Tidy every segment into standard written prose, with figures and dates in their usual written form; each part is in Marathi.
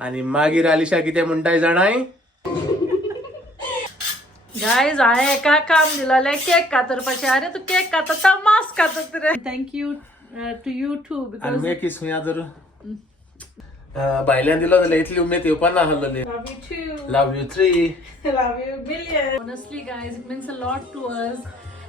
आणि मागीर अलिशा कितें म्हणटाय जाणाय गाइस हांवें एका काम दिलेलें केक कातरपाचें. अरे तू केक कातरता मास्क कातरता रे. Thank you too you too आणि बिकॉज मी किस हुया जर भायल्यान दिलो जाल्यार इतली उमेद येवपा ना आहलोली. love you too. Love you 3. Love you billion. Honestly guys, it means a lot to us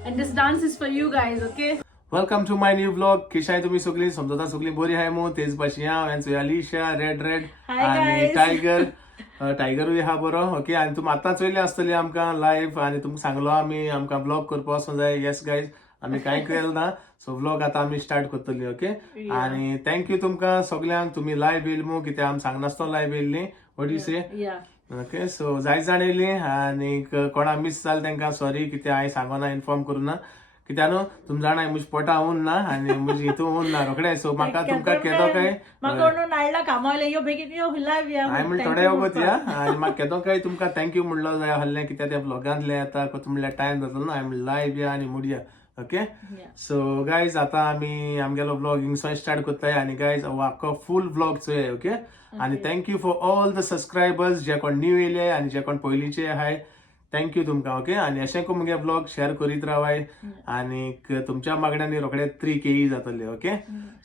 and this dance is for you guys, okay? Welcome to my new blog. किशाय तुम्ही सगळी समजता सगळी बरी हाय मू तेच भाशेन हांव एन्ड अलिशा रेड Hi, आणि guys. टायगरूय हा बरो. ओके आणि तुमी आतां चोयली आसतली आमकां लायव्ह आणि तुमकां सांगलो आमी आमकां ब्लॉग करपा वचूंक जाय. येस गायज आमी कांय केलें ना सो ब्लॉग आतां आमी स्टार्ट करतली. ओके आणि थँक्यू तुमकां सगळ्यांक तुमी लायव्ह येयली मू कित्याक आमी सांगनासतना लायव्ह येयल्ली. What you say. Yeah. Okay so जायत जाण येयली आणि कोणा मिस जालें तांकां सॉरी कित्याक हांवें सांगना इन्फॉर्म करूना कित्याक न्हू तुमी जाणाय म्हजे पोटा उन ना आणि म्हजे हितू उन ना रोखडे. सो म्हाका तुमकां केदो काय म्हाका कोण नाडला कामावयले यो बेगीन यो लायव्ह या. हांवें म्हणलें थोडे वगत या आणि म्हाका केदो काय तुमकां थँक्यू म्हणलो जाय आहलें कित्याक त्या ब्लॉगांतलें आता म्हणल्यार टायम जातलो ना. हांवें म्हणलें लायव्ह या आणि मुडया. ओके सो गायज आतां आमी आमगेलो ब्लॉग हिंगसोन स्टार्ट कोत्ताय आणि गायज आख्खो फूल ब्लॉग चोय. ओके आणि thank you for all the subscribers जे कोण न्यू येयले आणि जे कोण पयलींचे आहाय थँक्यू तुमकां. ओके आणि अशें करून मुगे ब्लॉग शेअर करीत रावाय आणि तुमच्या मागण्यांनी रोखडे 3K जातले. ओके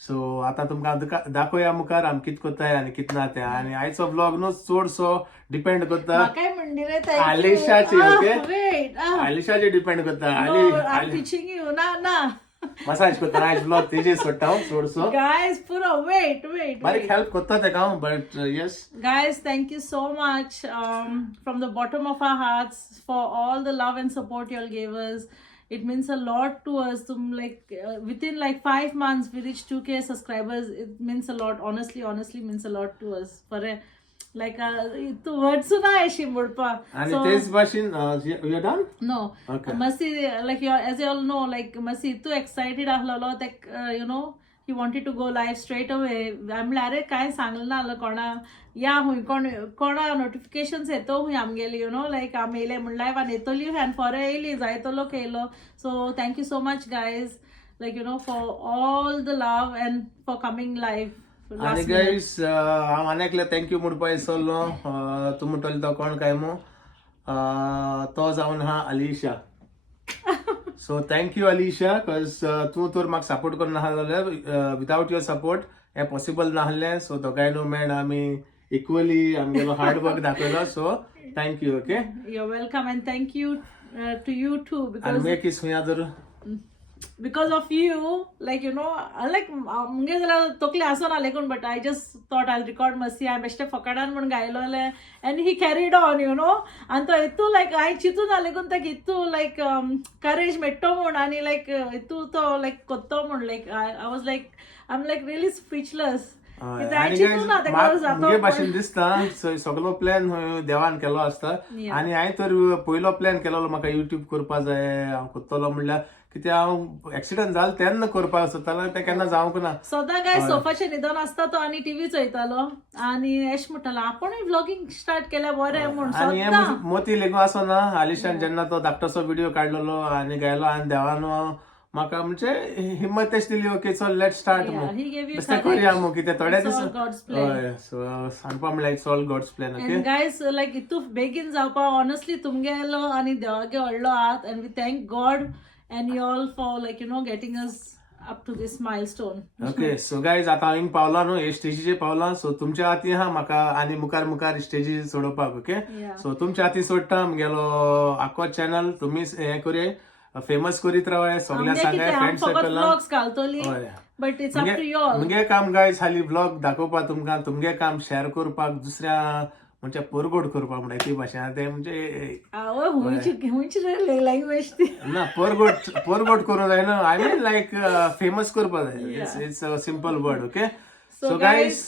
सो आतां तुमकां दाखोवया मुखार आमी कितें कोत्ताय आणि कितें ना तें. आणि आयचो ब्लॉग न्हू चडसो डिपेंड करता काय म्हणली रे ताई अलिशाची. ओके वेट अलिशाची डिपेंड करता. I'm teaching you ना मसाज करता आयज ब्लॉग तेजे सोडटा हांव चडसो guys पुरो wait बारीक हेल्प करता तेका हांव but yes guys thank you so much from the bottom of our hearts for all the love and support you all gave us. It means a lot to us. Within like 5 months we reached 2K subscribers. It means a lot. Honestly means a lot to us. For like you words ना अशी म्हणपा. आणि तेच भाशेन you done No. Okay. Masi, like as you all know, like Masi too excited ahlo that you know he wanted to go live straight away. I'm like काय सांगलं ना कोणा या हुई कोणा नोटिफिकेशन्स येतो हुई आमगेली यू नो लाईक आमी येयले म्हण लायव्ह आनी येतली आनी फॉर येयली जायतो लोक येयलो. So thank you so much guys like you know for all the love and for coming live. आणि गाईस हांव आनी एकले थँक्यू म्हणपा विसरलो. तूं म्हणटलो तो कोण काय मू तो जावन हा Alisha. So thank you Alisha because तूं तर म्हाका सपोर्ट करना जाल्यार विदाउट युअर सपोर्ट हें पॉसिबल नाहलें. सो दोगांय न्हू मेळून आमी इक्वली आमगेलो हार्ड वर्क दाखयलो. So thank you. Okay you welcome and thank you to you too आनी बिकॉज मे किस हुया जर because of you, like you know, like मुगे जाल्यार तकले आसना लेकून but I just thought I'll record Masi. हांवें बेश्टे फकाडान म्हूण गायलोले and he carried on, you know. आनी तो हितू लायक हांवें चिंतून ना लेकून ताका हितू लायक करेज मेट्टो म्हूण आनी लायक हितू तो लायक कोत्तो म्हूण लायक I was like I'm like really speechless. मुगे भाशेन दिसता सगळो प्लॅन देवान केलो आसता. आणि हांवें तर पयलो प्लॅन केलोलो म्हाका युट्यूब करपा जाय हांव कोत्तलो म्हणल्यार कित्याक हांव एक्सिडंट जालो तेन्ना करपाक सोदतालो तें केन्ना जावंक ना. सदां काय सोफाचेर न्हिदोन आसता तो आनी टीव्ही चोयतालो आनी एश म्हणटालो आपुणूय व्लॉगिंग स्टार्ट केल्या बरें म्हूण. आनी हें मोती लेगू आसना अलिशान जेन्ना तो धाकटोसो व्हिडिओ काडलेलो आनी गायलो आनी देवान म्हाका म्हणजे हिम्मत तेश दिली. ओके चल लेट स्टार्ट बेश्टें करया मू कितें थोडे दीस हय सो सांगपा म्हणल्यार it's all God's plan. Okay guys like हितू बेगीन जावपा ऑनेस्टली तुमगेलो आनी देवागे व्हडलो हात and we thank God and you all for like you know getting us up to this milestone. Okay so guys आतां हांव पावला न्हू हे स्टेजीचेर पावला. सो तुमच्या हाती हा म्हाका आनी मुखार स्टेजीर सोडोवपाक. ओके सो तुमच्या हाती सोडटा म्हगेलो आख्खो चॅनल तुमी हें करूय फेमस करीत रावाय सगळ्या सांगाय फ्रेंड्स व्लॉग्स घालतली but it's up to you all. मुगे काम गायज हाली ब्लॉग दाखोवपाक तुमकां तुमगे काम शेअर करपाक दुसऱ्या म्हणजे परगोड करपाक म्हणटा ती भाशा ते म्हणजे लँग्वेज ना परगोड करूं जायना. आय मीन लायक फेमस करपा जाय. It's a simple word. Okay so guys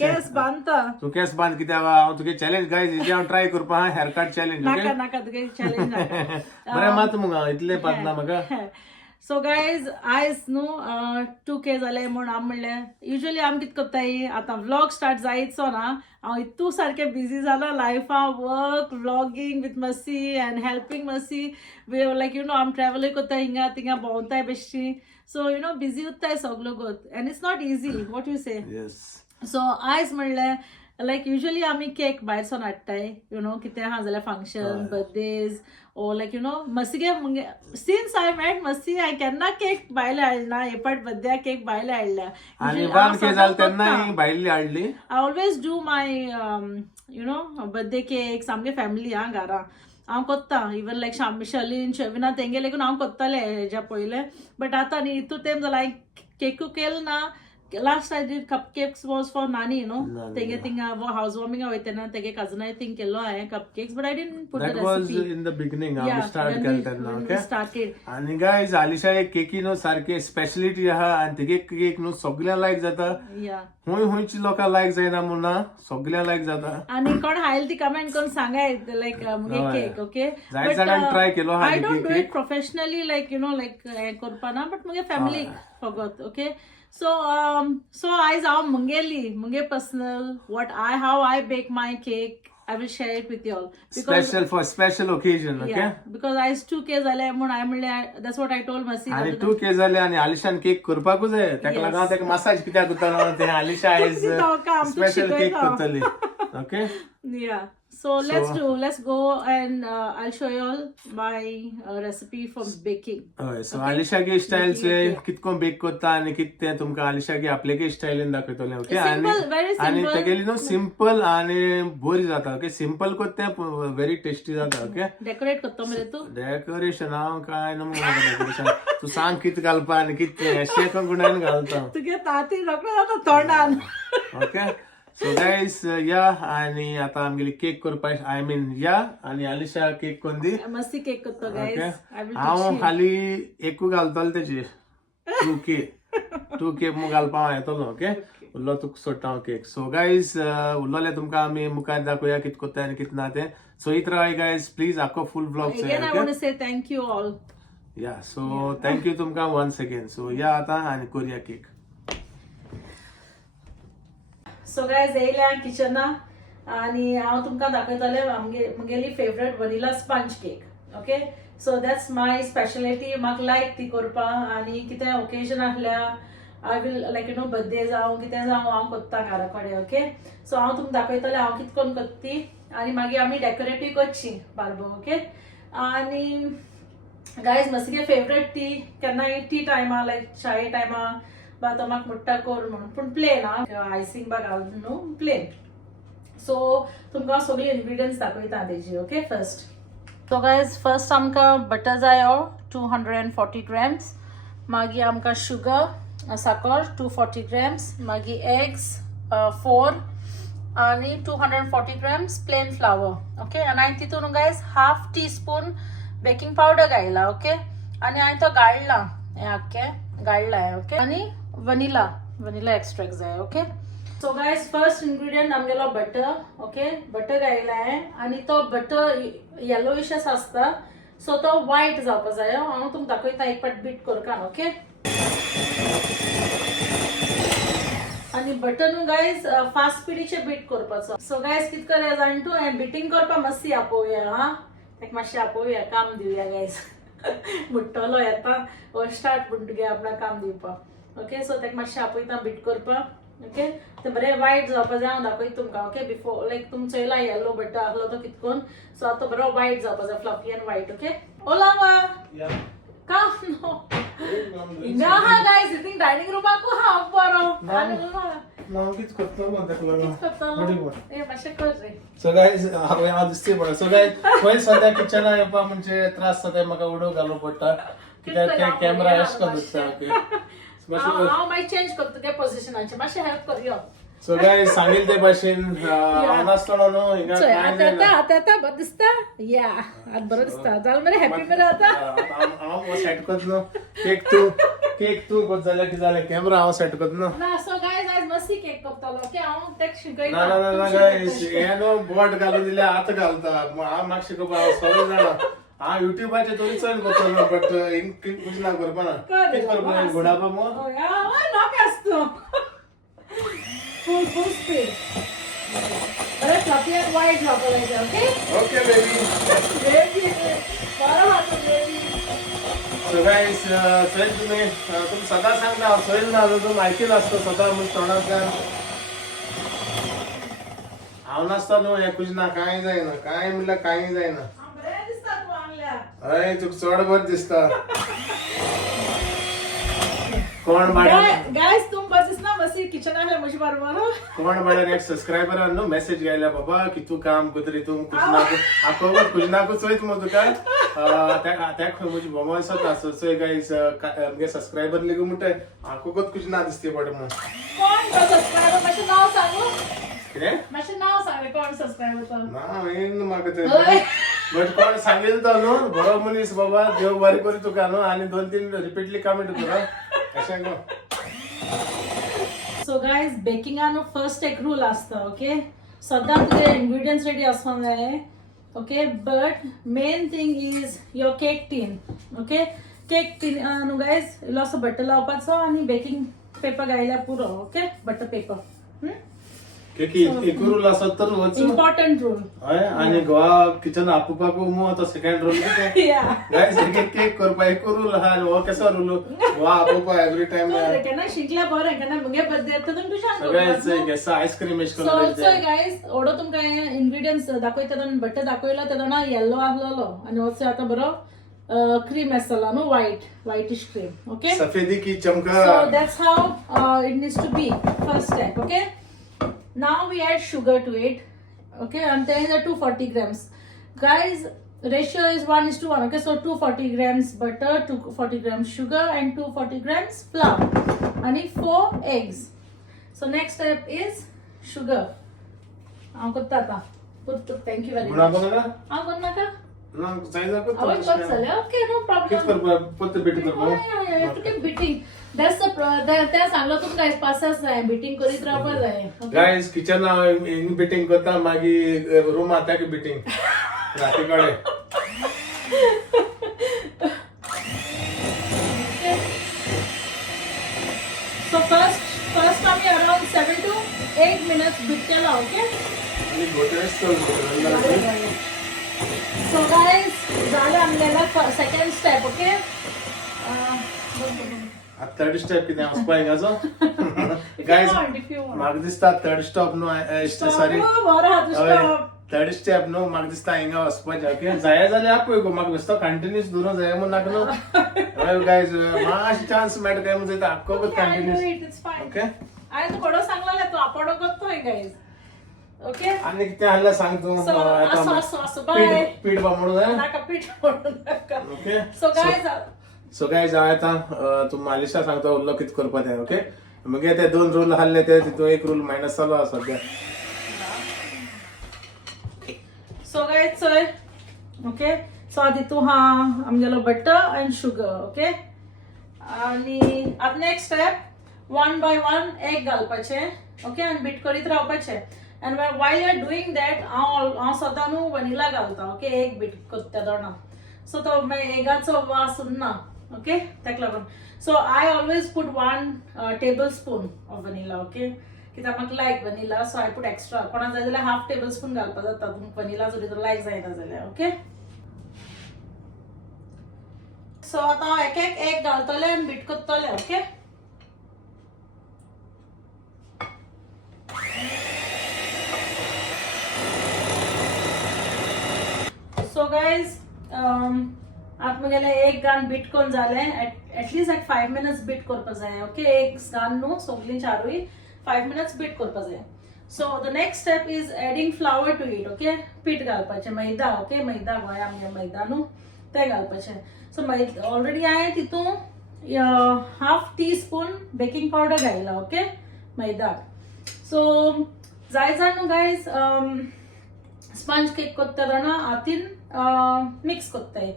केस बांदता तू केस बांद कित्याक हांव तुगे चॅलेंज गायज हेजे हांव ट्राय करपा हा हेअर कट चॅलेंज. नाका तुगे चॅलेंज बरें मात मुगा इतलें बांदना म्हाका. सो गायज आयज न्हू 2K जाले म्हूण हांव म्हणलें युजली आमी कितें कोत्ताय आतां व्लॉग स्टार्ट जायचो ना हांव हितू सारकें बिजी जाला लायफा वर्क व्लॉगिंग विथ मसी अँड हेल्पिंग मसी लायक यू नो आमी ट्रॅवलूय कोत्ताय हिंगा थिंगा भोंवताय बेश्टी. सो यू नो बिजी उरताय सगलो गोत and it's not easy. What you say. So आयज म्हणलें लायक युजली आमी केक भायरसून हाडटाय कितें आहा जाल्यार फंक्शन बर्थडेज ओ लायक मस्सिगे मुगे सिन्स आय मेट मस्सी हांवें केन्ना केक भायले हाडना हे पाट बर्थडे केक भायले हाडल्या आणि बारके जाल तेन्नाय भायली हाडली. I always do my birthday cake सामके फॅमिली घरा हांव कोत्ता इवन लायक शलीन शविना तेंगे लेगून हांव कोत्तालें हेज्या पयलें बट आतां न्ही इतू तेम जाला हांवें केकू केल ना last I did cupcakes was for नानी तेगे थिंगा हाऊस वॉर्मिंग वयतना तेगे कजनाय थिंग केलो हांवें cup cakes but I didn't put the that was recipe in the beginning आमी स्टार्ट केल तेन्ना. ओके स्टार्टेड आणि गायज आलिशा एक केकी न्हू सारखे स्पेशलिटी आहा आणि तेगे केक न्हू सगळ्या लायक जाता. या हुंयची लोकां लायक जायना म्हूण ना सगळ्या लायक जाता. आणि कोण हायल ती कमेंट करून सांगाय लायक मुगे केक ओके जाय जाणांक ट्राय केलो हा I don't do it professionally like like हे करपाना बट मुगे फॅमिली फॉगत ओके सो आयज हांव मुगे personal what how I bake my cake I will share it with you all special for special occasion. Okay because आयज 2K जाले म्हणून हांवें म्हणलें दॅट्स वॉट आय टोल्ड मसी आणि 2K जाले आणि आलिशान केक करपाकूच जाय ताका लागून हांव ताका मसाज कित्याक करता ते आलिशा आयज स्पेशल केक करतली. Okay Yeah. So let's go and I'll show you all my recipe for baking. हय सो आलिशागे स्टाईल कितको बेक करता आणि कितें तुमकां आलिशागे आपल्यागे स्टायलीन दाखयतलें. ओके आणि तेगेली न्हू सिंपल आणि बरी जाता. ओके सिंपल कोत्तें व्हेरी टेस्टी जाता. ओके डेकोरेट करता मरे तू डेकोरेशन हांव काय न्हू डेकोरेशन तू सांग कितें घालपा आनी कितें शेकून गुणान घालता तुगे ताती रोखडो जाता तोंडान. ओके सो गायस या आणि आता आमगेली केक करपा आय मीन या आणि आलिशा केक कोण दी मस्ती केक करता गाइस. हांव खाली एकू घालतलो तेजे 2K मु घालपा येतलो. ओके उरलो तुका सोडटा हांव केक. सो गायज उरलोले तुमकां आमी मुखार दाखोवया कितें कोत्ता आनी कितें ना तें. सो इत राव गायज प्लीज आखो full blog Again I want to say thank you all. या सो थँक्यू तुमकां वन्स अगेन. सो या आतां आनी कोरया केक. सो गायज येयल्या किचना आणि हांव तुमकां दाखयतलें मुगेली favourite vanilla sponge cake. Okay so that's my speciality म्हाका लायक ती करपा आणि कितें ओकेजन आसल्यार आय विल लायक बर्थडे जावं कितें जावं हांव कोत्ता घरा कडेन. ओके सो हांव तुमकां दाखयतलें हांव कितें करून कोत्ती आनी मागीर आमी डेकोरेटीव करची बारबो. ओके आणि गायज मस्सिगे फेवरेट टी केन्नाय टी टायमा लायक चाये टायमा बा तो म्हाका मुट्टा कोर म्हणून पूण प्लेन आयसींग बा घालून न्हू प्लेन. सो तुमकां सगळी इन्ग्रिडियंट्स दाखयता तेजी. ओके सो गायज फर्स्ट आमकां बटर जाय 240 grams. मागीर आमकां शुगर साकर 240 grams. मागीर एग्स 4 आनी 240 grams प्लेन फ्लावर. ओके आनी हांवें तितून गायज 1/2 teaspoon बेकिंग पावडर घायला. ओके आनी हांवें तो गाळला हें आख्खें गाळला. ओके आनी वनिला एक्स्ट्रॅक्ट जाय. Okay so guys first ingredient आमगेलो बटर. ओके बटर घायला हांवें आनी तो बटर येलोइशच आसता सो तो वायट जावपा जाय. हांव तुमकां दाखयता एक पाट बीट करता. ओके आनी बटर न्हू गायज फास्ट स्पिडीचे बीट करपाचो. सो गायज कितें करया जाण तूं हें बिटींग करपा मातशी आपोवया ताका मातशें आपोवया काम दिवया गायज मुट्टलो येता हो स्टार्ट म्हणटगे आपणा काम दिवपा. ओके सो ताका मातशें आपयता बीट करपा. ओके ते बरें वायट जावपा जाय हांव दाखयता तुमकां. ओके बिफोर लायक तुमी चोयला येलो बटर आहलो तो कितकोन सो आतां बरो वायट जावपा जाय फ्लफी आनी वायट. ओके ओलावा काम नो हिंगा आहा गायज सिटींग डायनिंग रुमाकू हा बरो आनी कितें करतलो ताका लागून मातशें कर रे. सो गायज हांव दिसती पळय. सो गायज पयलीं सद्या किचना येवपा म्हणजे त्रास जाता म्हाका उडो घालूंक पडटा कित्याक कॅमेरा एश कोन्न दिसता. ओके हांव मागीर चेंज करता तुगे पोजिशनाचें मातशें हेल्प कर यो. सो गायज सांगिल्ले ते भाशेन हांव नासतना न्हू हिंगा कांय जायना. आतां बरो दिसता या आतां बरो दिसता जाल मरे हॅपी मरे आतां हांव सेट करता न्हू केक तूं कोत जाल्यार कितें जालें कॅमेरा हांव सेट करता न्हू. ना सो गायज आयज मस्ती केक करतलो. ओके हांव तेका शिकयता. ना गायज हें न्हू बोट घालून दिल्यार आतां घालता हांव म्हाका शिकोवपा हांव सगळें जाणा. हांव युट्यूबाचेर थोडी चड करतलो बट कुछ ना करपा ना कितें करपा घोडापा मो नाका फुल स्पीड बरें फ्लफी आनी वायट जावपा जाय. ओके ओके बेबी बरो आसा बेबी. सो गायज चोयल तुमी सदां सांगता हांव चोयल ना तुमी आयकिला आसता सदां म्हूण तोंडांतल्यान हांव नासता न्हू हे कुजना कांय जायना कांय म्हणल्यार कांय जायना बरें दिसता तूं आंगल्या हय तुका चड बरें दिसता कोण बाळा गाइस तुम बस ना बस किचन आले मुझे बार मारो कोण बाळा एक सब्सक्राइबर न्हू मेसेज घायला बाबा की तू काम कुत्री तू कुजनाको आकोवर कुजनाको चोयत मग तुका त्या खंय म्हजी भोमो आसा चोय गाइस आमगे सब्सक्राइबर लेगू म्हणटा आकोगत कुजना दिसते पड मग कोण तो सब्सक्राइबर मातशें नाव सांगू कितें मातशें नाव सांग कोण सब्सक्राइबर तो ना येन म्हाका ते हय. बट कोण सांगेल तो न्हू बरो मनीस बाबा देव बरें करी तुका न्हू आनी 2-3 रिपीटली कमेंट करा कशें गो सो गाइस बेकिंगानो फर्स्ट एक रूल आसता ओके सद्दां तुगे इंग्रेडियंट्स रेडी आसपाक जाय okay but main thing is your cake tin okay cake tin न्हू गाइस इल्लोसो बटर लावपाचो आनी बेकिंग पेपर घायल्यार पुरो ओके बटर पेपर केकी एक रूल आसा तर वच इम्पॉर्टंट रूल हय आनी गोवा किचन आपोवपाक मो तो सेकंड रूल गाइस एक केक करपा एक रूल आहा हो कसो रूल गोवा आपोवपा एवरी टाइम केन्ना शिकल्या बरें केन्ना मुगे बर्थडे येता तुमी टुशान सगळेच गेसा आईस्क्रीम एश सो करून गाइस ओडो तुमकां इंग्रेडियंट्स दाखयता बटर दाखयला तेदोना येल्लो आहलोलो आनी होच आतां बरो क्रीम आसतलो न्हू व्हायटिश क्रीम ओके सफेदी की चमका so that's how it needs to be first step okay now we add sugar to it okay and then the 240 grams guys ratio is 1:1 okay so 240 grams butter 240 grams sugar and 240 grams flour and 4 eggs so next step is sugar ankutata put thank you very गुणा much कोणाला ankunaka ना जायजा को away got chale okay no कित problem करपा पत्ते बेट करपा you have to keep beating that's the त्या सांगलो तुमका गाइस पासस जाय बीटिंग करीत रावपा जाय okay गाइस किचन इन बिटिंग करता मागी रूम आता की बिटिंग राती कडे so first आम्ही around 7 to 8 minutes बीट केला ओके आणि गोटरेस चल so guys झालं आमल्याला सेकंड स्टेप ओके आ थर्ड स्टेप कितें वचपा हिंगाचो if गाइस you want म्हाका दिसता थर्ड स्टॉप न्हू सॉरी बरो हात स्टॉप थर्ड स्टेप न्हू म्हाका दिसता हिंगा वचपाचें ओके जाय जाल्यार आपय गो म्हाका दिसता कंटिन्यूस दुरून जाय म्हूण नाका न्हू हय गाइस मातशें चान्स मेळटा काय म्हूण जाता आख्खो कंटिन्यूस it's fine ओके हांवें तुका कोडो सांगलेलें तूं आपोडो करतोय गाइस ओके आनी कितें आहलें सांग तूं so असो बाय पीठ बामणू जाय नाका पीठ पडून नाका okay so guys so guys हांव आतां तूं मालिशा सांगता उरलो कितें करपा तें ओके मुगे ते 2 रूल आहले ते तितून एक रूल मायनस जालो आसा सद्या so guys so okay so तितू हा आमगेलो बटर एंड शुगर ओके आणि आतां नेक्स्ट स्टेप 1 by 1 एग घालपाचे ओके आनी बीट करीत रावपाचे and while you are doing that हांव सदां न्हू वनिला घालता ओके एग बीट करता दोना सो तो एगाचो वास उरना ओके ताका लागून so I always put 1 tablespoon of vanilla okay कित्याक म्हाका like vanilla so I put extra कोणाक जाय जाल्यार हाफ टेबलस्पून घालपा जाता तुमकां वनिला जरी तर लायक जायना जाल्यार ओके सो आतां हांव एक एक एग घालतलें आनी बीट करतलें ओके सो गाइज आतां मुगेलें एक गान बीट करून जालें एटलीस्ट एक 5 minutes बीट करपा जाय ओके एक गान न्हू सगळीं चारूय 5 minutes बीट करपा जाय so the next step is adding flour to it okay पीठ घालपाचें मैदा ओके मैदा गोंय आमगे मैदा न्हू तें घालपाचें सो ऑलरेडी हांवें तितून 1/2 teaspoon बेकिंग पावडर घायला ओके मैदाक सो जाय जाण न्हू गायज स्पंज केक करता जाणा हातीन मिक्स कोत्ताय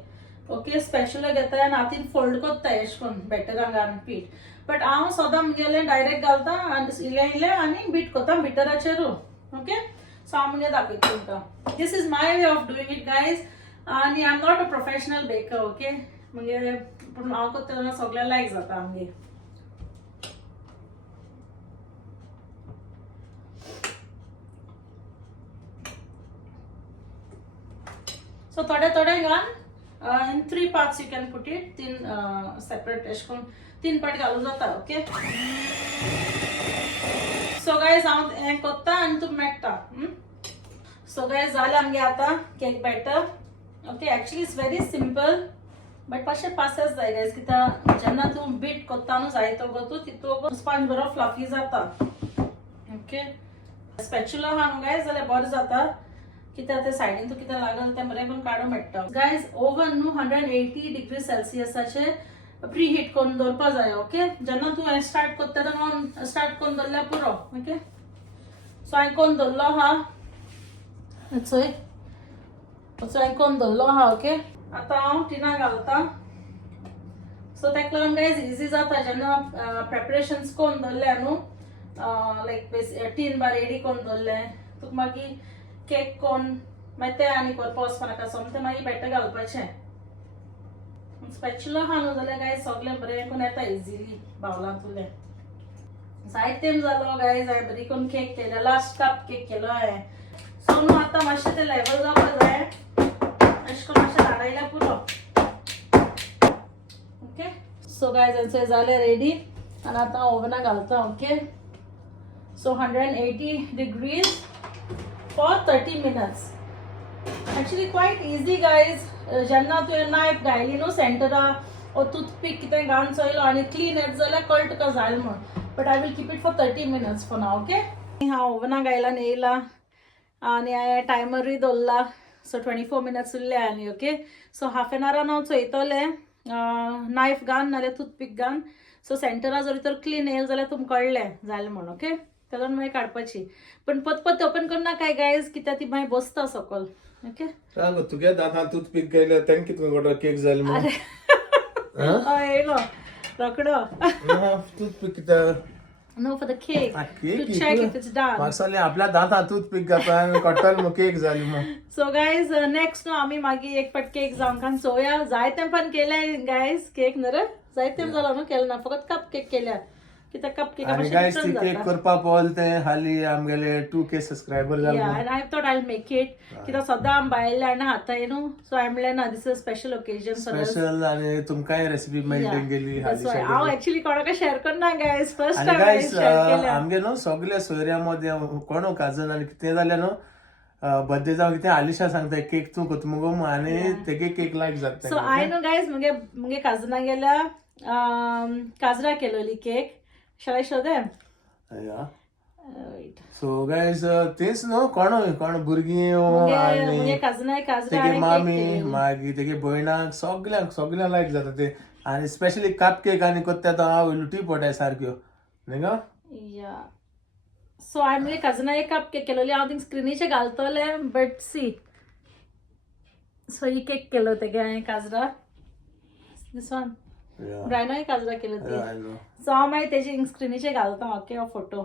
ओके स्पेशल घेताय आनी हातीन फोल्ड कोत्ताय एश कोन्न बॅटराक घालून पीठ बट हांव सदां मुगेलें डायरेक्ट घालता आनी इल्लें आनी बीट कोत्ता बिटराचेरू ओके सो हांव मुगे दाखयता तुमकां this is my way of doing it guys आनी I am not a professional baker okay मुगे पूण हांव कोत्ता तेन्ना सगळें लायक जाता आमगे सो थोडे घाल in 3 parts you can put it 3 separate एश कोन 3 पार्ट घालूं जाता ओके सो गाइस हांव हें कोत्ता आनी तूं मेळटा सो गाइस जालें आमगे आतां cake batter. Okay actually it's very simple but मातशें पासेस जाय गाइस कित्याक जेन्ना तूं बीट कोत्ता न्हू जायतो गो तूं तितू स्पंज बरो फ्लफी जाता. ओके स्पॅच्युला आहा न्हू गाइस जाल्यार बरें जाता कित्याक ते सायडीन तूं कितें लागल तें बरें करून काडूंक मेळटा. गाइस ओव्हन न्हू 180 डिग्री सेल्सियसाचेर प्री हीट करून दवरपा जाय. ओके जेन्ना तूं हें स्टार्ट कोत्ता तेन्ना ऑन स्टार्ट करून दवरल्यार पुरो. ओके सो हांवें करून दवरलो आहा चोय हांवें करून दवरलो आहा. ओके आतां हांव टिना घालता. सो ताका लागून गाइस इजी जाता जेन्ना प्रेपरेशन्स करून दवरल्या न्हू लायक टीन बार रेडी करून दवरलें तुका मागीर केक कोण मागीर तें आनी करपा वचपा नाका सोमतें मागीर बॅटर घालपाचें. स्पॅच्युला आहा न्हू जाल्यार गाइस सगळें बरें करून येता इजिली बावलांतुलें. जायत टायम जालो गाइस हांवें बरी करून केक केलो लास्ट कप केक केलो हांवें. सो न्हू आतां मातशें तें लेवल जावपा जाय अशें करून मातशें धाडायल्यार पुरो. ओके सो गाइस हेंचें जालें रेडी आनी आतां हांव ओव्हनाक घालता. Okay so 180 degrees for 30 minutes. Actually quite easy guys. जेन्ना तुवें नायफ घायली न्हू सेंटरा ओ टूथपिक कितें घालून चोयलो आनी क्लीन येत जाल्यार कळटा तुका जालें म्हण. But I will keep it for 30 minutes for now. Okay हांव ओव्हनाक घायला येयला आनी हांवें टायमरूय दवरला. सो 24 minutes उरले आनी. ओके सो हाफ एन आवरान हांव चोयतलें नायफ घान नाल्यार टूथपिक घान. सो सेंटरा जर तर क्लीन येयलें जाल्यार तुमकां कळलें जालें म्हण. ओके तेदोन मागीर काडपाची पण पत ओपन करना काय गायज कित्याक ती मागीर बसता सकल. ओके तुगे दांतां टूथपिक केले तें कितें कोटा केक जालें म्हण येयलो रोकडो टूथपिक कित्याक no for the cake cake to check if it's done. मागसाले आपल्या दांतां टूथपिक घाता आनी कोट्टाल मग केक जाली मग. सो गायज नेक्स्ट न्हू आमी मागीर एक पाट केक जावन खान चोवया. जाय तेंपान केले गायज केक न्हू रे जाय तेंप जालो न्हू केले ना फकत कप केक केल्या कित्याक कप केक आनी गायज ती केक करपा पळोवल ते हाली आमगेले 2K सबस्क्रायबर जाले. I thought I'll make it कित्याक सद्दां आमी भायले जाणा खाताय न्हू सो हांवें म्हणलें ना this is special occasion for us. Special आनी तुमकांय रेसिपी मेळ्ळी तेंगेली हाली. हांव एक्चुअली कोणाक शेअर करना गायज फर्स्ट आनी टाइम गायज शेअर केल्या. आमगे न्हू सगळे सोयऱ्या मदीं कोण काजन आनी कितें जाल्यार न्हू बर्थडे जावं कितें आलिशा सांगता केक तूं कोत मुगो आनी तेगे केक लायक जाता. सो हांवें न्हू गायज मुगे काजना गेल्या काजरा केलोली cake. Shall I show them? Wait. So guys तेच न्हू कोण भुरगीं मुगे काजनाय काजरा तेगे मामी मागीर तेगे भयणाक सगळ्यांक लायक जाता ते. आनी स्पेशली कप केक आनी कोत्ता तो हांव लुटी पडटाय सारक्यो न्ही गो. या सो हांवें मुगे काजनाय कप केक केलोली हांव थिंग स्क्रिनीचेर घालतले बट सी सो ही केक केलो तेगे हांवें काजरा दिस वन ब्रायनोय काजरा केलो ती. सो हांव मागीर तेजी स्क्रिनीचेर घालता. ओके हो फोटो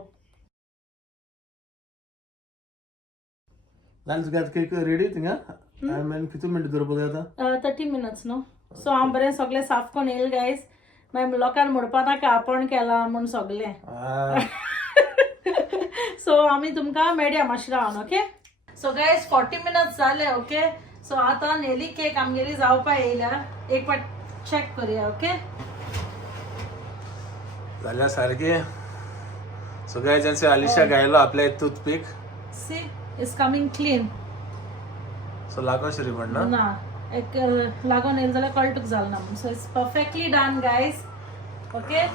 जालें तुगे केक रेडी थिंगा आनी कितू मिनट दवरपा जाय आतां 30 minutes न्हू. सो हांव बरें सगळें साफ करून येयलें गायज मागीर लोकांक म्हणपा नाका आपण केलां म्हूण सगळें. सो आमी तुमकां मेळया मातशें Ravan. Okay so guys 40 minutes जाले. ओके सो आतां नेली केक आमगेली जावपा येयल्या एक पाट चेक करूया. ओके जाल्यार सारकी. सो गायज हांचे आलिशा घायलो आपले toothpick. See is coming clean. So लागोन शिरी पडना ना एक लागून येयलें जाल्यार कळटूक जालें ना म्हणून. So it's perfectly done guys. Okay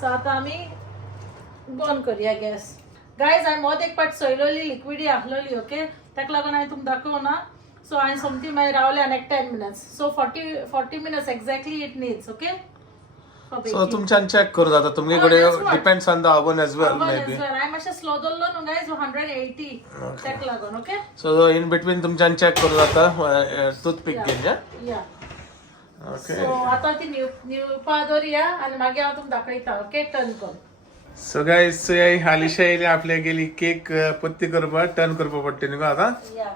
so आतां आमी बंद करूया गॅस. गायज हांवें मोद एक पाट सोयलोली लिक्विडी आहलोली. ओके ताका लागून हांवें तुमकां दाखोवना. सो हांवें सोमती मागीर रावले आनी 10 minutes. So 40 minutes exactly it needs. Okay so तुमच्यान चेक करूं जाता तुमगे कडेन depends on the oven as well maybe. हांवें मातशें स्लो दवरलो न्हू गायज 180 ताका लागून. ओके सो इन बिटवीन तुमच्यान चेक करूं जाता टूथपिक घेवन. या ओके सो आतां ती निवपा दवरया आनी मागीर हांव तुमकां दाखयता. ओके टर्न कर. सो गायज आलिशा येयली आपल्या गेली केक पत्ती करपा टर्न करपा पडटा न्ही गो आतां. या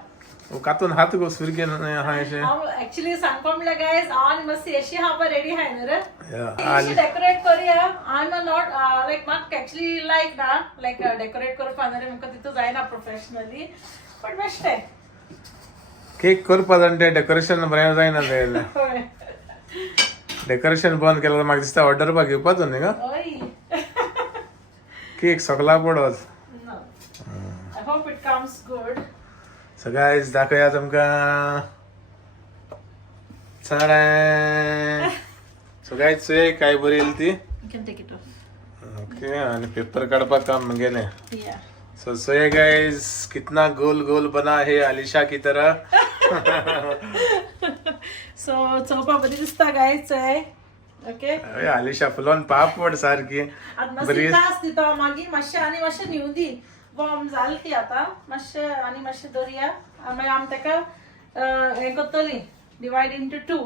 कातून हात गो सुरगेन आहा अशें. हांव एक्चुअली सांगपा म्हणल्यार गायज हांव आनी मातशी अशी हांव रेडी आहाय न्हू रे आली डेकोरेट करूया. आय एम नॉट लायक म्हाका एक्चुअली लायक ना लायक डेकोरेट करपा न्हू रे म्हाका तितू जायना प्रोफेशनली बट बेश्टें केक करपा जाण तें डेकोरेशन बरें जायना तें. हय डेकोरेशन बंद केलें म्हाका दिसता ऑर्डर बा घेवपाचो न्ही गो. हय केक सगला पडत. No I hope it comes good. So guys दाखवया तुमका सो गाइस काय बरी येईल ती You can take it off. Okay आणि पेपर काढपाक काम गेले Yeah. सो ये गाइस कितना गोल गोल बना है अलिशा की तरह So चोपा बरी दिसता गायच आहे. ओके. अरे अलिशा फुलोन पापड सारखी आता बरी मस्त असती तो मागीर मातशें आनी मातशें न्यू दी वॉर्म जाली ती आतां मातशें आनी मातशें दवरया मागीर आमी तेका हें करतली डिवायड इंटू 2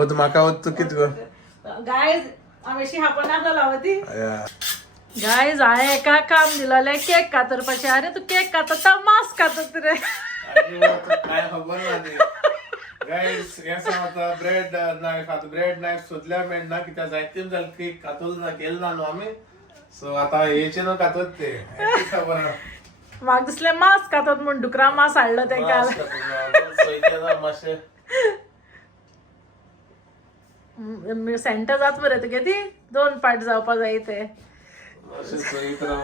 ओत म्हाका ओत तू कित गो गायज हांव अशी हापण नाका लावती या. गायज हांवें एका काम दिलेलें केक कातरपाचें अरे तूं केक कातरता मांस कातरता रे काय खबर ना ती गाइस हे सांगता ब्रेड नाईफ आता ब्रेड नाईफ सोदल्या मेळना कित्याक जायतीं जाल केक कातूल ना केल ना न्हू आमी सो आता हेचे न्हू कातत ते हेची खबर ना म्हाका दिसलें मांस कातत म्हूण डुकरा मांस हाडलो तेका मातशें सेंटर जात बरें तुगे ती 2 पार्ट जावपा जाय ते मातशें चोयत राव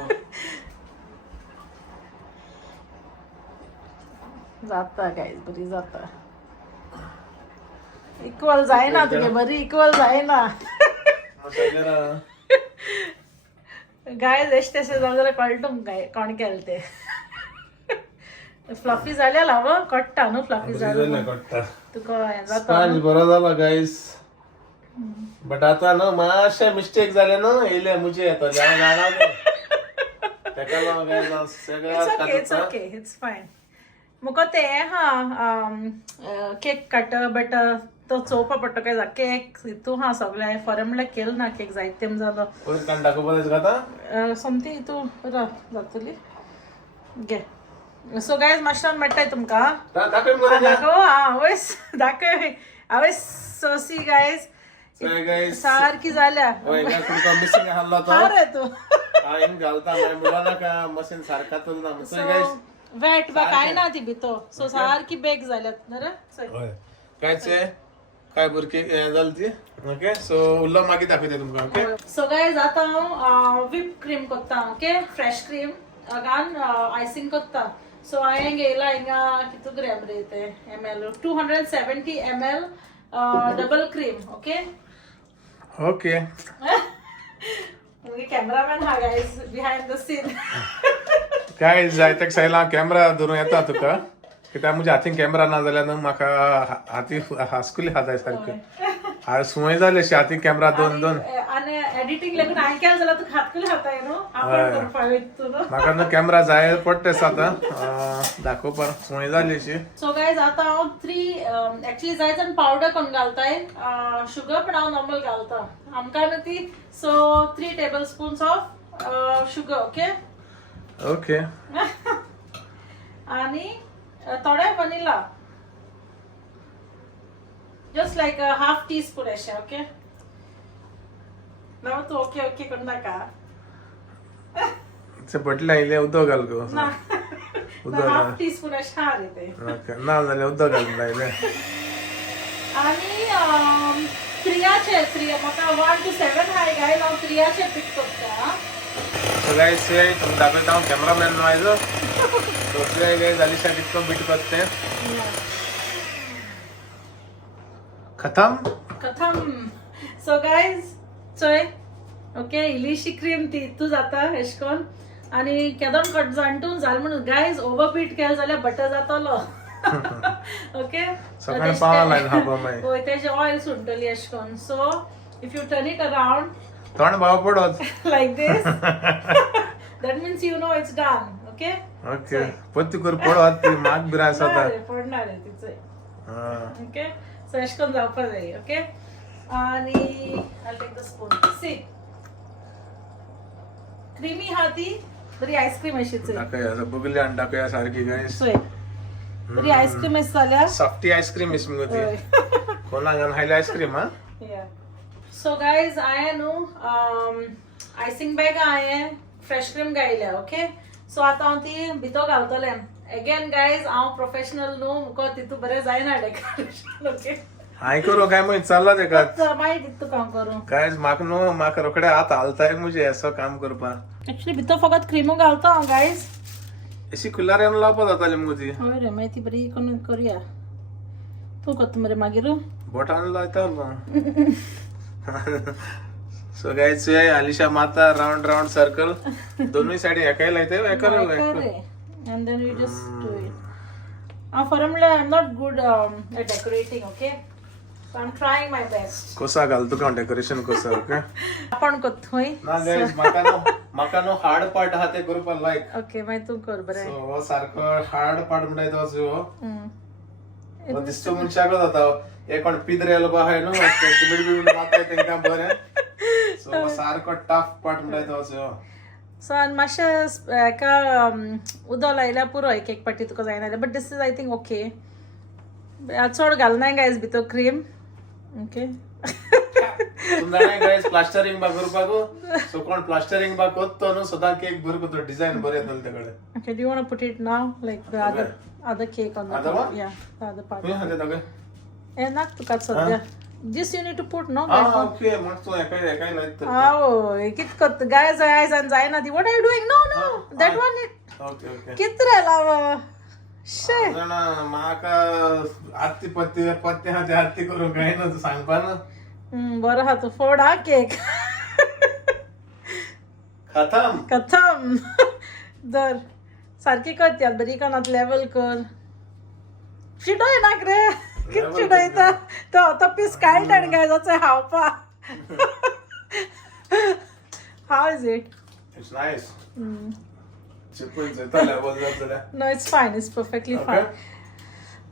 जाता गायज बरी जाता इक्वल जायना तुगे बरी इक्वल जायना गायज एश तशें जालें जाल्यार कळटा तुमकां कोण केलें ते फ्लफी जाल्या लाव कट्टा न्हू फ्लफी जालें तुका हें जाता स्पंज बरो जाला गाइस बट आता न्हू मातशें मिस्टेक जालें न्हू येयले मुजे येता हांव जाणा तेका लागून गाइस सगळ्या इट्स ओके इट्स फायन मुको ते केक काट बट तो चोवपा पडटा काय केक हितू सगळें फरें म्हणल्यार केलं ना केक जायतेम जालो वयर काण दाखोवपा जाय आतां समथींग हितू जातली घे सो गायज माश्यान मेळटाय तुमकां दाखय मरे दाखव आवयस दाखय आवयस सोसी गायज गाइस सारकी जाल्या ओय काय तुमका मिसिंग हल्ला तो हा रे तू हांवें घालता मागीर मुलांना का मशीन सारका तो ना सो गाइस वेट बा काय ना ती भितो सो सारकी बेक जाल्यात न्हू रे ओय कायचे काय बुरकी हे जाल ती ओके सो उरलो मागीर दाखयता तुमका ओके सो गायज आतां हांव व्हिप क्रीम करता ओके फ्रेश क्रीम घालून आयसिंग करता सो हांवें घेयला हिंगा कितू ग्रॅम रे ते ml 270 ml double cream okay okay cameraman हा गायज बिहाइंड द सीन काय जायते सायला कॅमेरा धरून येता तुका कित्याक म्हज्या हातीन कॅमेरा ना जाल्यार न्हू म्हाका हाती हांसकुली हाताय सारकें हांव सुंवय जालें अशी हातीन कॅमेरा दोन आनी एडिटींग लेगून हांवें केलें जाल्यार तुका हातकुली हाताय न्हू आपण करपा वयता न्हू म्हाका न्हू कॅमेरा जाय पडटा आतां दाखोवपाक सुंवय जाली अशी सो गायज आतां हांव 3 एक्चुअली जाय जाण पावडर कोण घालताय शुगर पण हांव नॉर्मल घालता आमकां न्हू ती so 3 table spoons of sugar okay okay आणि थोडे vanilla just like half tea spoon अशें ओके ना तू ओके ओके करनाका ते बटले आयले उदक घाल गो ना उदक हाफ टी स्पून अशें हा रे ते ओके ना जाल्यार उदक घालून लायले आणि त्रियाचे म्हाका 1 to 7 हाय गाय हांव त्रियाचे पीक करता सो गाइस तुम दाखयता हांव कॅमेरामॅन न्हू आयज सो गाइस अलिशा कितको बीट करते खतम सो गायज चोय ओके इलिशी क्रीम ती तू जाता एश कोन आणि केदोन कट जाणटून जाल म्हणून गायज ओव्हरबीट केल जाल्यार बटर जातलो ओके सगळें पावला लायन हाबा मागीर होय तेजे ऑयल सुट्टली एश कोन so if you turn it around तोंड भाव पडत like this that means you know it's done okay okay पत्ती कर पडत ती माग बिरा आसा पडणार आहे तिचे हां ओके सो एश कोन जावपा जाय ओके आणि I'll take the spoon see creamy हाती बरी आईस्क्रीम अशीच आहे दाखया बगली आनी दाखया सारकी गाइस सोय बरी आईस्क्रीम अशी जाल्या सॉफ्टी आईस्क्रीम इस मगो ती कोणाक हायले आईस्क्रीम हा सो गाइज हांवें न्हू आयसिंग बॅग हांवें फ्रेश क्रीम गायल्या ओके सो आतां हांव ती भितर घालतलें अगेन गाइज हांव प्रोफेशनल न्हू मुको तितू बरें जायना डेकोरेशन ओके हाय करू काय मग चालला ते का मागीर दिता काम करूं गाइस म्हाका रोखडे हात हालताय मुझे असं काम करपा एक्चुअली भितर फकत क्रीमू घालता हांव गाइज अशी खुलाऱ्यान लावपाक जाताली मुगो ती हय रे मागीर ती बरी करून करुया तूं करता मरे मागीर बोटान लायता सो गाइस अलिशा माता राउंड राउंड सर्कल दोनों साइड एकाय लायता एका and then we just do it for Amla, I'm not good at decorating, okay, so I'm trying my best कोसा घाल तुका डेकोरेशन कोसा ओके आपण करतोय ना गाइस माका नो हार्ड पार्ट हा ते करपाक लायक ओके मागीर तूं कर बरें सो सारको हार्ड पार्ट म्हणटाय तो जो दिसतो मनशाक जाता एक कोण पिद्रेलो बा हाय न्हू सिमेंट बिमेंट मारताय तेंका बरें सो सारको टफ पार्ट म्हणटाय तो जो सो आनी मातशें हेका उदक लायल्यार पुरो एक एक पाटी तुका जायना but this is I think okay चड घालनाय गायज भितर क्रीम ओके तुमकां गाइस प्लास्टरिंग बा करपाक सो कोण प्लास्टरिंग बा करतो न्हू सदां केक बरो करतो डिझाइन बरें येतले तेकडे Okay, do you want to put it now, like the other cake on the Other top? one? Yeah, the other part. तुवें हाते दाखय Not to cut sadya. This you need to put, no? Okay मग तू एकाय लायत Oh, kit cut guys and Zaina. What are you doing? No, that one. Okay okay Kitra lava. Shit. ना माका आरती पत्ते हाते आरती करून काय ना तू सांगपा ना बरं हा तू फोड हा केक खतम दर सारखी कर त्यात बरी कनात लेवल कर चिडोय नाक रे कित चिडोयता तो आता पीस काढ आणि काय जायचं हावपा how is it it's nice चिपळून जाता लेवल जातले no it's fine it's perfectly fine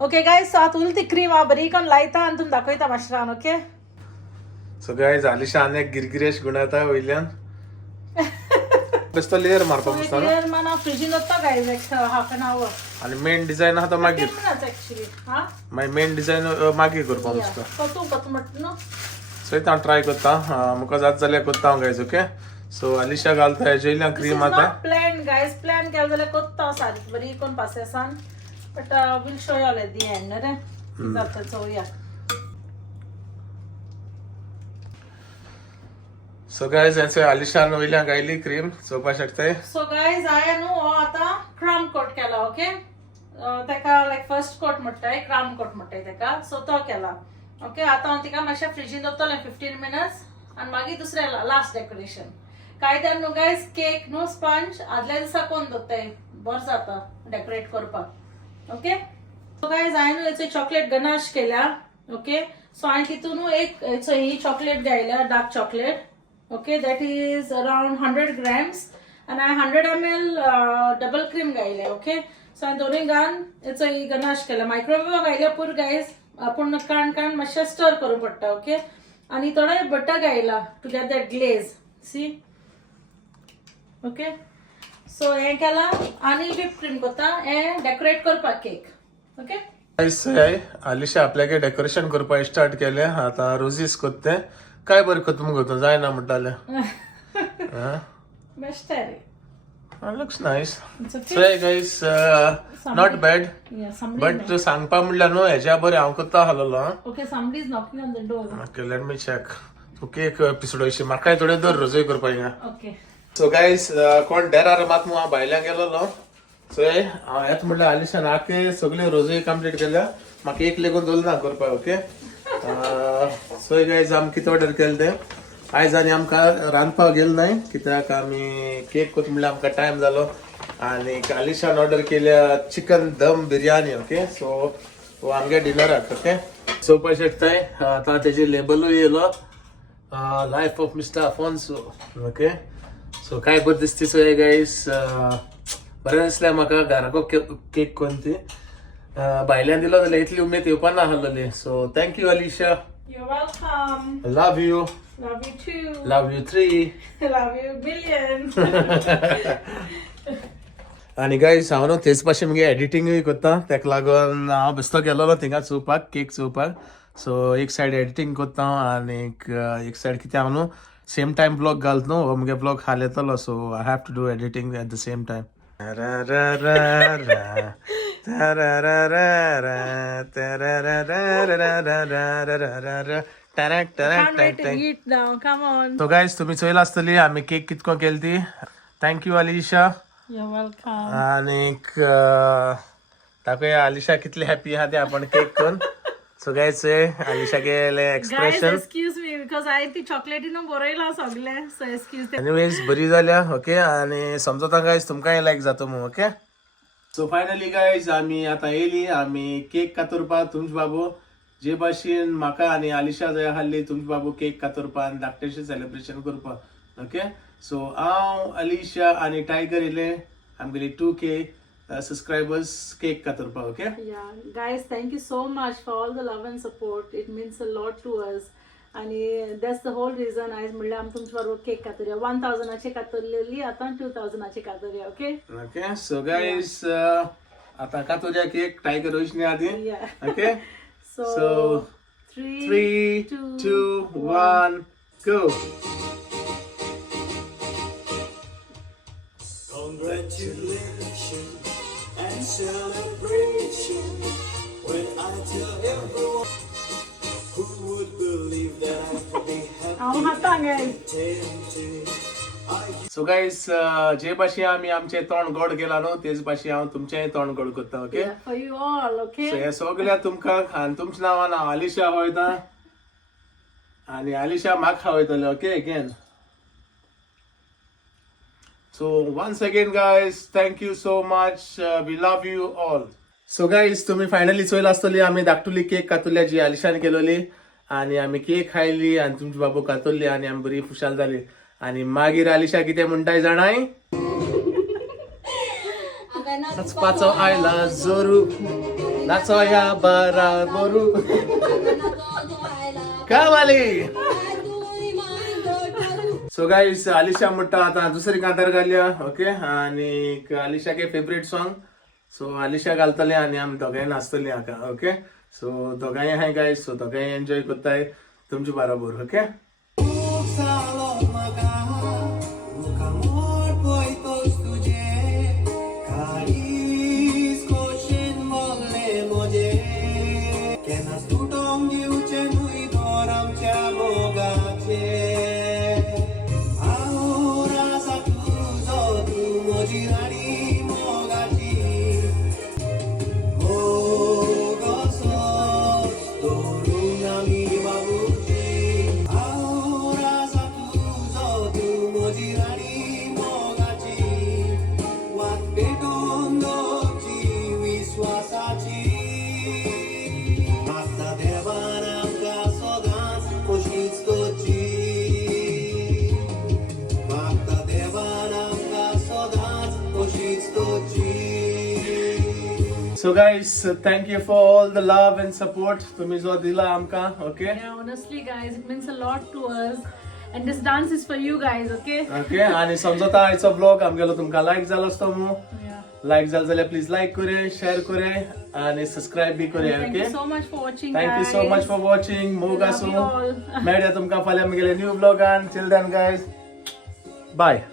okay guys so आता उलती क्रीम हा बरी करून लायता आणि तुम दाखयता माश्रान ओके सो गाइस अलिशा अनेक गिरगिरेश गुणाता वयल्यान बेस्तो लेयर मारपाक आसता ना लेयर माना फ्रिजीन दत्ता गायज एक हाफ एन आवर आणि मेन डिझाइन आहा तो मागीर एक्चुअली हा मागीर मेन डिझाइन मागीर करपाक आसता कतू म्हट न्हू सो हांव ट्राय करता म्हाका जात जाल्यार करता हांव गाइस ओके सो अलिशा घालता हेजेल्या क्रीम आता प्लॅन गायज प्लॅन केलं जाल्यार कोत्ता सारकी बरी कोण पासेसान but will show you all at the end रे जाता चोवया सो गाइस याचे अलिशान वयल्या गायली क्रीम चोवपाक शकताय सो गायज हांवें न्हू हो आतां क्राम कोट केला ओके तेका लायक फर्स्ट कोट म्हणटाय क्राम कोट म्हणटाय तेका सो तो केला ओके आतां हांव तिका मातशें फ्रिजीन दवरतलें 15 मिनिट्स आनी मागीर दुसरें लास्ट डेकोरेशन कायद्यान न्हू गायज केक न्हू स्पंज आदल्या दिसा कोण दवरताय बरो जाता डेकोरेट करपाक ओके सो गायज हांवें न्हू हेचो चॉकलेट गनाश केल्या ओके सो हांवें तितून न्हू एक हेचो ही चॉकलेट घायल्या dark chocolate okay that is around 100 grams and I 100 ml double cream gaile okay so I दोन्ही घान याचा गनाश केला मायक्रोवेव गायल्या पूर गायज आपण काण मातशें स्टर करूं पडटा ओके आणि थोडे बटर गायला to get that glaze see okay so हे केला आणि व्हिप क्रीम करता हे डेकोरेट करपाक केक ओके गाइस अलिशा आपल्यागे डेकोरेशन करपाक स्टार्ट केले आता रोजीस करते काय बरं खतम करतो जायना म्हणटाले बेस्ट आहे रे looks nice It's okay. So guys not bad Yeah, somebody but सांगपा म्हणल्यार न्हू हेज्या बरें हांव करता हालोलो okay, somebody is knocking on the door. Okay let me check तू केक पिसडोयशी म्हाकाय थोडे दर रोजय करपा हिंगा Okay. सो गाइस कोण डेरार मात हांव भायल्यान गेलोलो सो हांव येत म्हणल्यार अलिशान आखे सगळे रोजय कंप्लीट केल्या म्हाका एक लेगून दवरना करपाक ओके सो गाइस आमी कितें ऑर्डर केलें तें आयज आनी आमकां रांदपाक गेलो नाय कित्याक आमी केक करता म्हणल्यार आमकां टायम जालो आनी अलिशान ऑर्डर केल्या चिकन दम बिर्याणी ओके सो आमगे डिनराक ओके चोवपाक शकताय आतां तेजे लेबलूय येयलो life of mister Afonso okay so काय बरें दिसता सो गाइस बरें दिसलें म्हाका घराको केक कोन्न ती भायल्यान दिलो जाल्यार इतली उमेद येवपा ना आहलोली so thank you Alisha You're welcome. Love you Love you too. Love you 3 Love you billion. आनी गाइस हांव न्हू तेच भाशेन मगे एडिटींगूय करता तेका लागून हांव बेस्तो गेलोलो थिंगा चोवपाक केक चोवपाक सो एक सायड एडिटींग करता आनी एक सायड कितें हांव न्हू सेम टायम ब्लॉग घालता न्हू हो मगे ब्लॉग हाल येतलो so I have to do editing at the same time Can't wait to eat now. Come on. तो गाइस तुम्ही चोयला आसतली आमी केक कितको केली ती थँक्यू अलिशा You're welcome. आणि दाखवूया अलिशा कितली हॅपी आहा ते आपण केक करून. सो गायज अलिशा गेले Guys, expression. excuse me because I ती chocolate नो बरयला सगळे. So excuse me. एनिवेज बरी जाल्या ओके. आणि समजता गायज तुमकांय लायक जातो मग ओके. सो फायनली गायज आम्ही आता येयली. आम्ही केक कातरपा तुमचे बाबू जे भाशेन म्हाका आणि अलिशा जाय आहली तुमचे बाबू केक कातरपा आणि धाकटेशें सेलिब्रेशन करपा ओके. सो हांव अलिशा आणि टायगर येयले आमगेली 2K subscribers केक कातरपा okay. Yeah, guys, thank you so much for all the love and support. It means a lot to us. आणि that's the whole reason आज म्हणलं आम्ही तुमच्या बरोबर केक कातरूया. 1000चे कातरलेली आता 2000चे कातरूया ओके. ओके. सो गाईज आता कातरूया केक टायगर वयशने आधी Yeah. Okay. So So 3, 2, 1 go. Congratulations and celebration when I tell everyone who would believe that I could be हांव हातां guys. tempted. सो गाईज जे भाशे आम्ही आमचे तोंड गोड केला न्हू तेच भाशे हांव तुमचेय तोंड गोड करता okay. Yeah, for you all, okay? So हे सगळ्या तुमकां आणि तुमच्या नांवान हांव अलिशा वयता आणि अलिशा म्हाका खावयतले okay again. So once again guys, thank you so much. We love you all. So guys, तुम्ही फायनली चोयला आसतली आम्ही धाकटुली केक कातुल्या जी अलिशान केलोली आणि आम्ही केक खायली आणि तुमची बाबू कातरली आणि आम्ही बरी खुशाल जाली. आणि मागीर अलिशा कितें म्हणटाय जाणाय नाचपाचो आयला जोरू नाचोया बरा बोरू कावाली. सो गाईस अलिशा म्हणटा आता दुसरी कांतार घालया ओके. आणि अलिशा के फेवरेट सॉंग सो अलिशा घालतले आणि आमी दोगांय नाचतली हाका ओके. सो दोगांय हाय गाईस. सो दोगांय एन्जॉय करताय तुमचे बरोबर okay. So guys, thank you for all the love and support तुम्ही जो दिला आमका okay. Yeah, honestly guys, it means a lot to us. And this dance is for you guys, okay? Okay. आणि समजता आयचो ब्लॉग आमगेलो तुमका लाईक जालो असतो मू. Yeah. लाईक जाल जाल्यार प्लीज लाईक करे शेअर करे आणि सबस्क्राईब बी करे Thank okay. you so much for watching, Thank you guys. so much for watching. मोग Love आसूं you all. मेळया तुमका फाल्यां आमगेले new ब्लॉगान. Till then guys, bye.